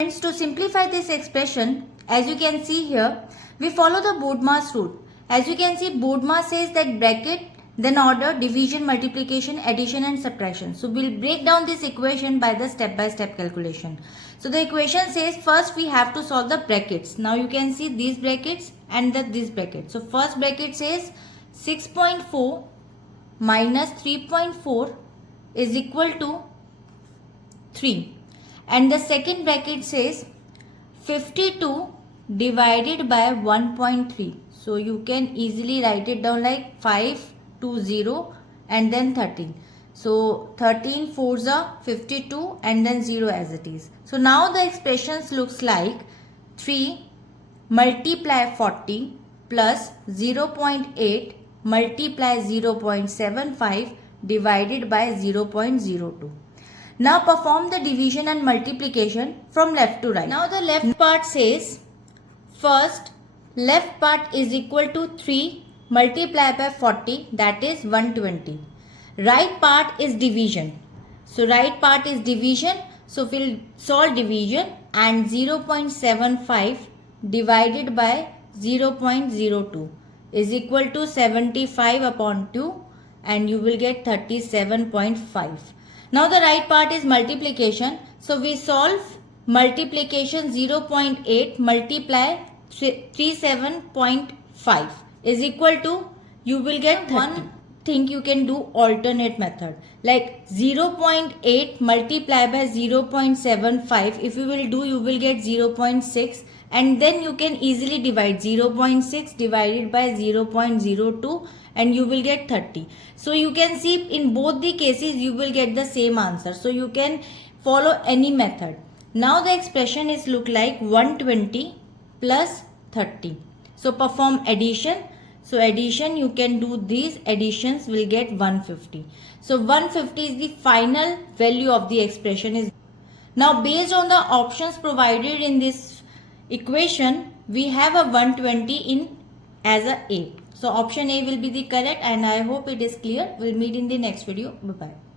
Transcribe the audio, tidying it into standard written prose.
Friends, to simplify this expression, as you can see here, we follow the Bodmas rule. As you can see, Bodmas says that bracket, then order, division, multiplication, addition and subtraction. So we'll break down this equation by the step-by-step calculation. So the equation says first we have to solve the brackets. Now you can see these brackets and this bracket. So first bracket says 6.4 minus 3.4 is equal to 3. And the second bracket says 52 divided by 1.3. So you can easily write it down like 5 to 0 and then 13. So 13 4s are 52 and then 0 as it is. So now the expressions looks like 3 multiply 40 plus 0.8 multiply 0.75 divided by 0.02. Now perform the division and multiplication from left to right. Now the left part says first left part is equal to 3 multiplied by 40, that is 120. Right part is division. So right part is division. So we'll solve division and 0.75 divided by 0.02 is equal to 75 upon 2 and you will get 37.5. Now the right part is multiplication. So we solve multiplication 0.8 multiply 37.5 is equal to, you will get 30. One thing you can do alternate method, like 0.8 multiply by 0.75. If you will do, you will get 0.6 and then you can easily divide 0.6 divided by 0.02 and you will get 30. So you can see in both the cases you will get the same answer. So you can follow any method. Now the expression is look like 120 plus 30. So perform addition. So addition, you can do these additions, will get 150. So 150 is the final value of the expression. Is now based on the options provided in this equation, we have a 120 in as a A. So option A will be the correct and I hope it is clear. We'll meet in the next video. Bye-bye.